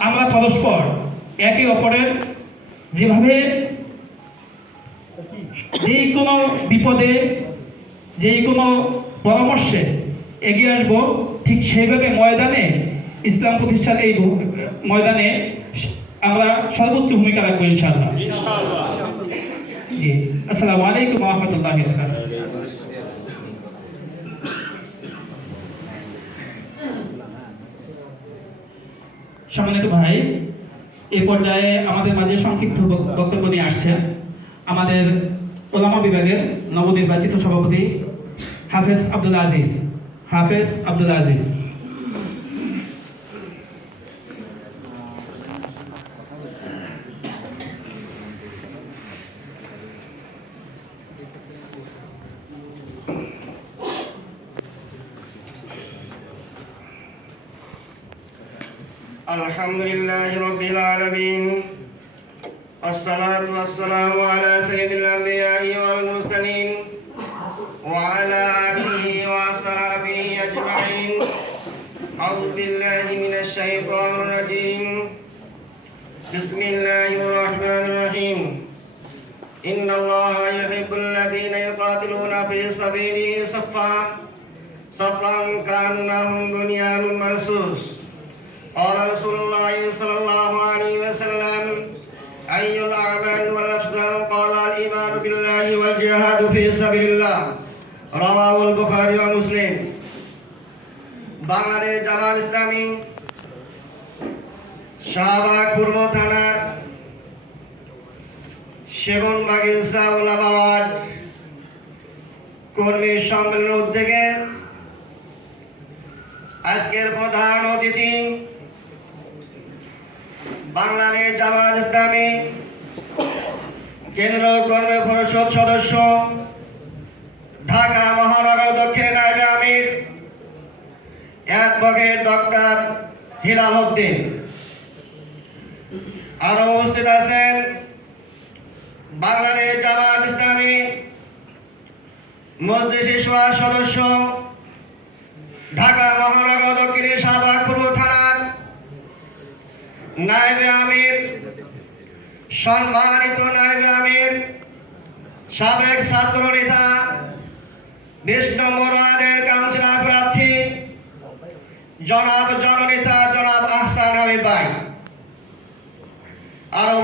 আমরা পরস্পর একে অপরের যেভাবে যেই কোনো বিপদে যেই কোনো পরামর্শে এগিয়ে আসব ঠিক সেইভাবে ময়দানে ইসলাম প্রতিষ্ঠার এই ময়দানে আমরা সর্বোচ্চ ভূমিকা রাখব ইনশাআল্লাহ। জি। আসসালামু আলাইকুম রহমতুল্লাহ সম্মানিত ভাই, এ পর্যায়ে আমাদের মাঝে সংক্ষিপ্ত বক্তব্য নিয়ে আসছে আমাদের ওলামা বিভাগের নবনির্বাচিত সভাপতি হাফেজ আব্দুল আজিজ। হাফেজ আব্দুল আজিজ। الحمد لله رب العالمين. الصلاة والسلام على سيد الأنبياء والمرسلين وعلى آله وصحبه أجمعين. أعوذ بالله من الشيطان الرجيم. بسم الله الرحمن الرحيم. إن الله يحب الذين يقاتلون في سبيله صفا صفا كأنهم بنيان مرصوص أي الأعمال والأفضل قال الإيمان بالله والجهاد في سبيل الله رواه البخاري ومسلم বাংলাদেশ জামাল ইসলামী শাহবাগ পূর্ব থানার সেগুন বাগিচা ওলামাওয়ার কর্মী সম্মেলনের উদ্যোগে আজকের প্রধান অতিথি বাংলাদেশ জামাত ইসলামী কেন্দ্র কর্মী পরিষদ সদস্য, ঢাকা মহানগর দক্ষিণ নাইবে আমির অ্যাডভোকেট ডক্টর হিলাল উদ্দিন আরও উপস্থিত আছেন বাংলাদেশ জামাত ইসলামী মজলিসি সদস্য, ঢাকা মহানগর নায়েবে আমির। সম্মানিত নায়বে আমির। সাবেক ছাত্র নেতা বিশ নম্বর ওয়ার্ডের কাউন্সিলর প্রার্থী, জনাব জননেতা জনাব আহসান হাবিব ভাই। আরও